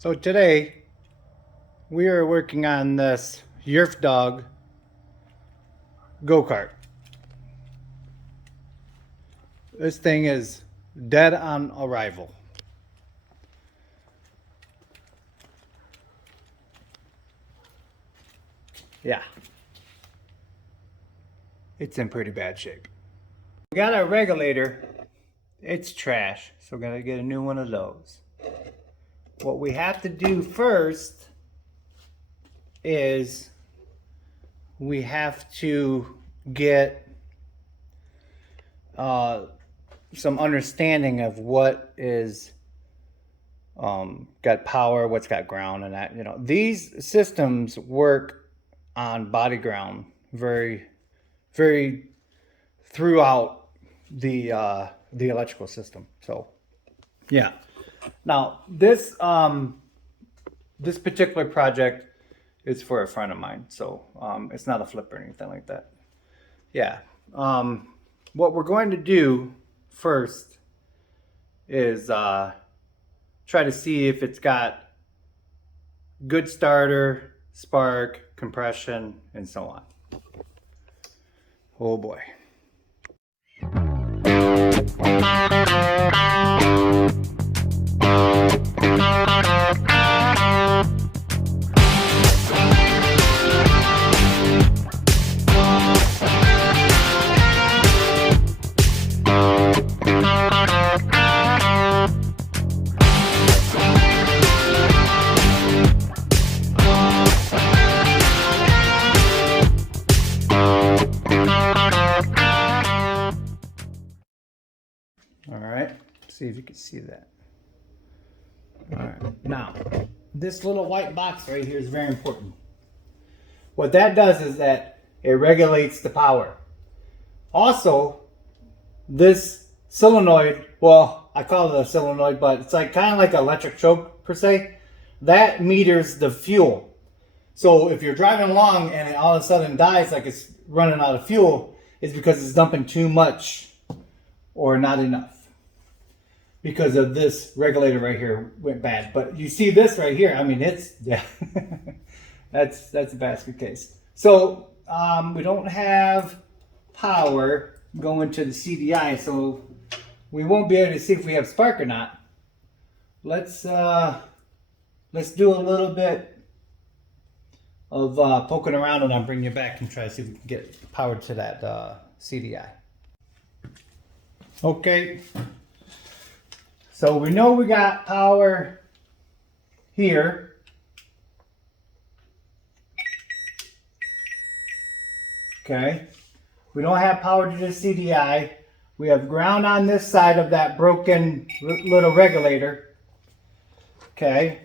So today we are working on this Yerf-Dog go-kart. This thing is dead on arrival. Yeah, it's in pretty bad shape. We got our regulator. It's trash, so we're gonna get a new one of those. What we have to do first is we have to get some understanding of what is got power, what's got ground, and that, these systems work on body ground very throughout the electrical system. So yeah. Now this this particular project is for a friend of mine, so it's not a flip or anything like that. Yeah. What we're going to do first is try to see if it's got good starter, spark, compression, and so on. Oh boy. See if you can see that. All right, now this little white box right here is very important. What that does is that it regulates the power. Also, this solenoid, well, I call it a solenoid, but it's like kind of like an electric choke per se, that meters the fuel. So if you're driving along and it all of a sudden dies like it's running out of fuel, it's because it's dumping too much or not enough. Because of this regulator right here went bad. But you see this right here, I mean, it's, yeah, that's a basket case. So we don't have power going to the CDI, so we won't be able to see if we have spark or not. Let's do a little bit of poking around, and I'll bring you back and try to see if we can get power to that CDI. Okay. So we know we got power here. Okay. We don't have power to the CDI. We have ground on this side of that broken little regulator. Okay.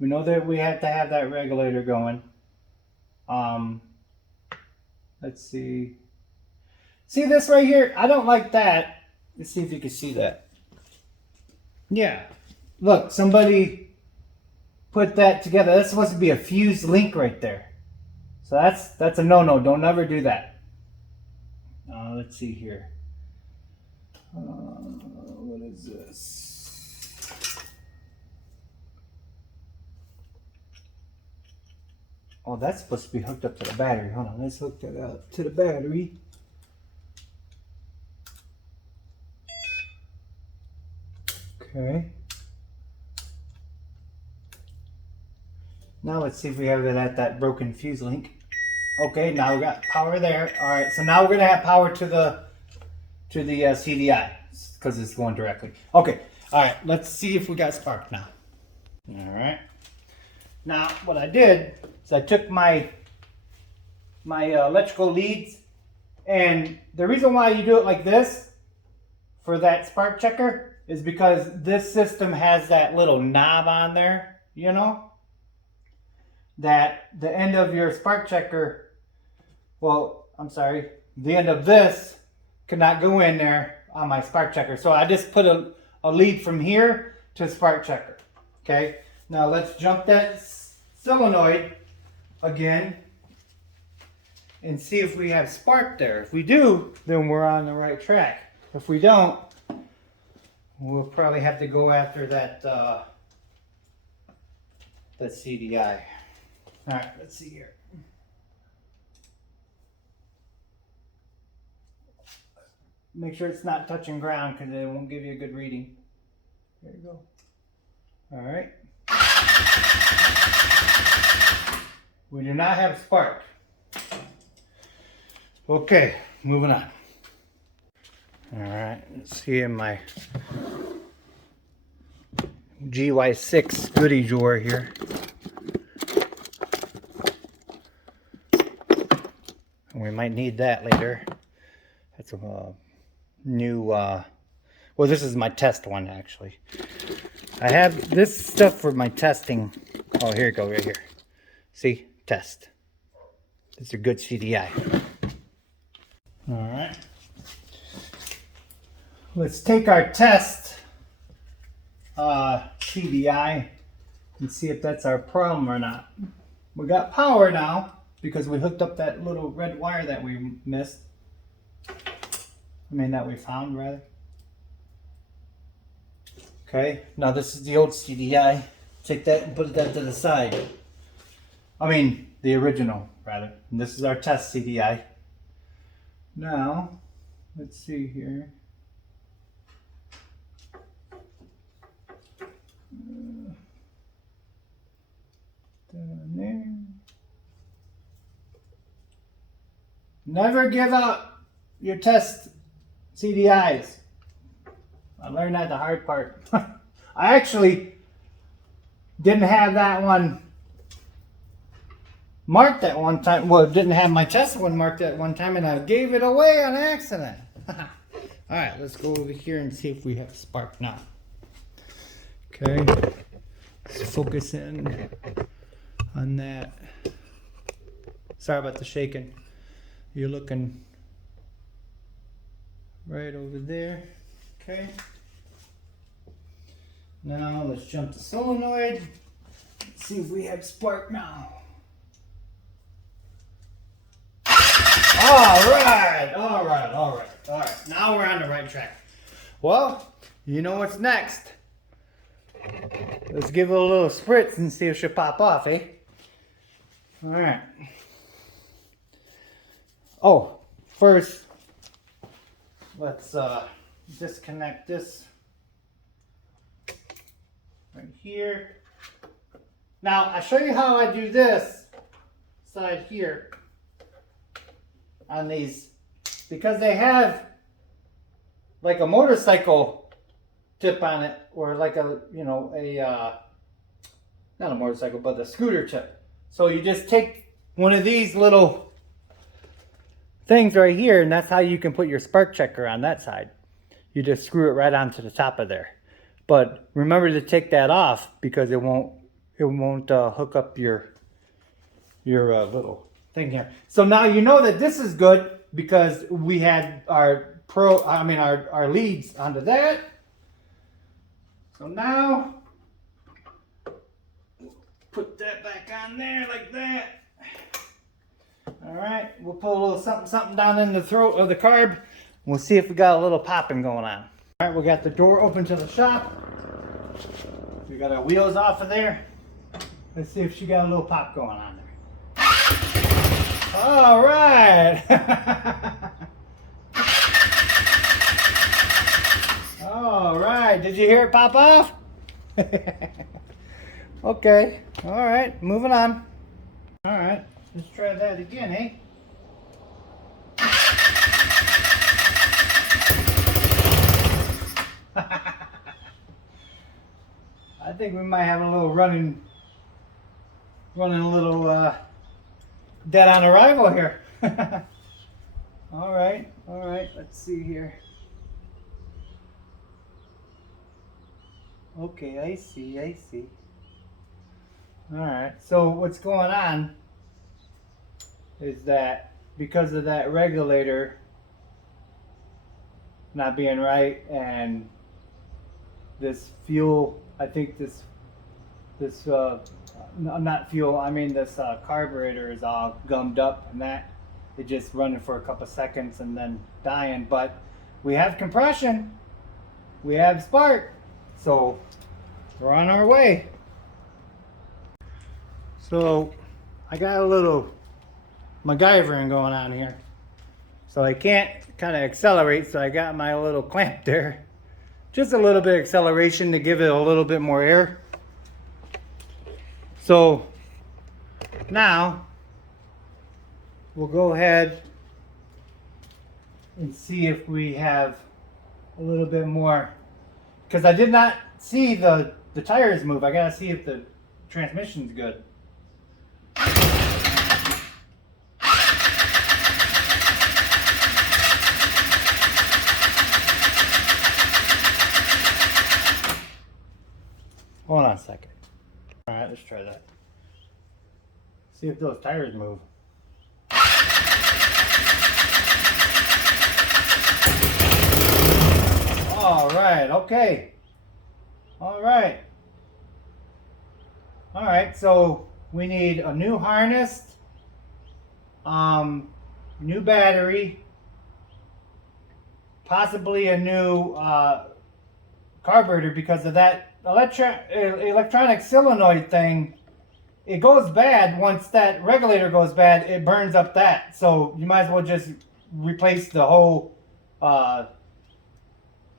We know that we have to have that regulator going. Let's see. See this right here? I don't like that. Let's see if you can see that. Yeah, look, somebody put that together. That's supposed to be a fused link right there. So that's a no-no. Don't ever do that. Let's see here. What is this? Oh, that's supposed to be hooked up to the battery. Hold on, let's hook that up to the battery. Okay. Now let's see if we have it at that broken fuse link. Okay, now we got power there. All right, so now we're gonna have power to the CDI because it's going directly. Okay, all right, let's see if we got spark now. All right. Now what I did is I took my electrical leads, and the reason why you do it like this for that spark checker is because this system has that little knob on there, you know, that the end of your spark checker, well, I'm sorry, the end of this cannot go in there on my spark checker. So I just put a lead from here to spark checker. Okay, now let's jump that solenoid again and see if we have spark there. If we do, then we're on the right track. If we don't, we'll probably have to go after that the CDI. All right, let's see here. Make sure it's not touching ground because it won't give you a good reading. There you go. All right. We do not have spark. Okay, moving on. All right, let's see in my GY6 goodie drawer here. We might need that later. That's a new, well, this is my test one actually. I have this stuff for my testing. Oh, here you go, right here. See, test. It's a good CDI. All right. Let's take our test TVI and see if that's our problem or not. We got power now because we hooked up that little red wire that we missed. That we found rather. Okay, now this is the old CDI. Take that and put that to the side. The original rather. And this is our test CDI. Now, let's see here. Down there. Never give up your test CDIs. I learned that the hard part. I actually didn't have that one marked at one time. Well, didn't have my test one marked at one time, and I gave it away on accident. All right, let's go over here and see if we have spark now. Okay, let's focus in on that. Sorry about the shaking. You're looking right over there. Okay. Now let's jump to solenoid. Let's see if we have spark now. All right. Now we're on the right track. Well, you know what's next. Let's give it a little spritz and see if she'll pop off, eh? All right. Oh, first, let's disconnect this right here. Now, I'll show you how I do this side here on these, because they have like a motorcycle tip on it, or like a, not a motorcycle, but a scooter tip. So you just take one of these little things right here, and that's how you can put your spark checker on that side. You just screw it right onto the top of there. But remember to take that off, because it won't hook up your little thing here. So now you know that this is good, because we had our leads onto that. So now put that back on there like that. All right, we'll put a little something down in the throat of the carb. We'll see if we got a little popping going on. All right, we got the door open to the shop. We got our wheels off of there. Let's see if she got a little pop going on there. All right. All right, did you hear it pop off? Okay, all right, moving on. All right, let's try that again, eh? I think we might have a little running a little dead on arrival here. All right, let's see here. Okay, I see. All right, so what's going on is that because of that regulator not being right, and this fuel, I think this not fuel, I mean this carburetor is all gummed up, and that it just running for a couple seconds and then dying. But we have compression, we have spark, so we're on our way. So I got a little MacGyvering going on here. So I can't kind of accelerate, so I got my little clamp there. Just a little bit of acceleration to give it a little bit more air. So now we'll go ahead and see if we have a little bit more, because I did not see the tires move. I gotta see if the transmission's good. Hold on a second. All right, let's try that. See if those tires move. All right, okay. All right. All right, so we need a new harness, new battery, possibly a new carburetor, because of that electronic solenoid thing. It goes bad once that regulator goes bad. It burns up that, so you might as well just replace the whole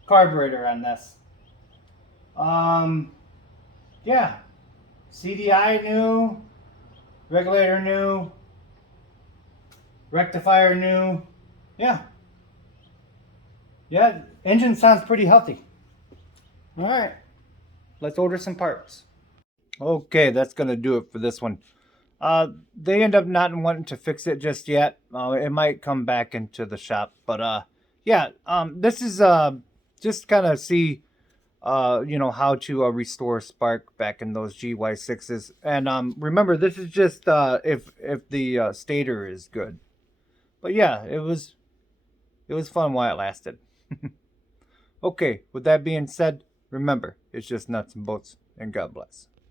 carburetor on this. Yeah, CDI new, regulator new, rectifier new. Yeah, engine sounds pretty healthy. All right, let's order some parts. Okay, that's gonna do it for this one. They end up not wanting to fix it just yet. It might come back into the shop, but yeah, this is just kind of see you know, how to restore spark back in those GY6s. And remember, this is just if the stator is good. But yeah, it was fun while it lasted. Okay, with that being said, remember, it's just nuts and bolts, and God bless.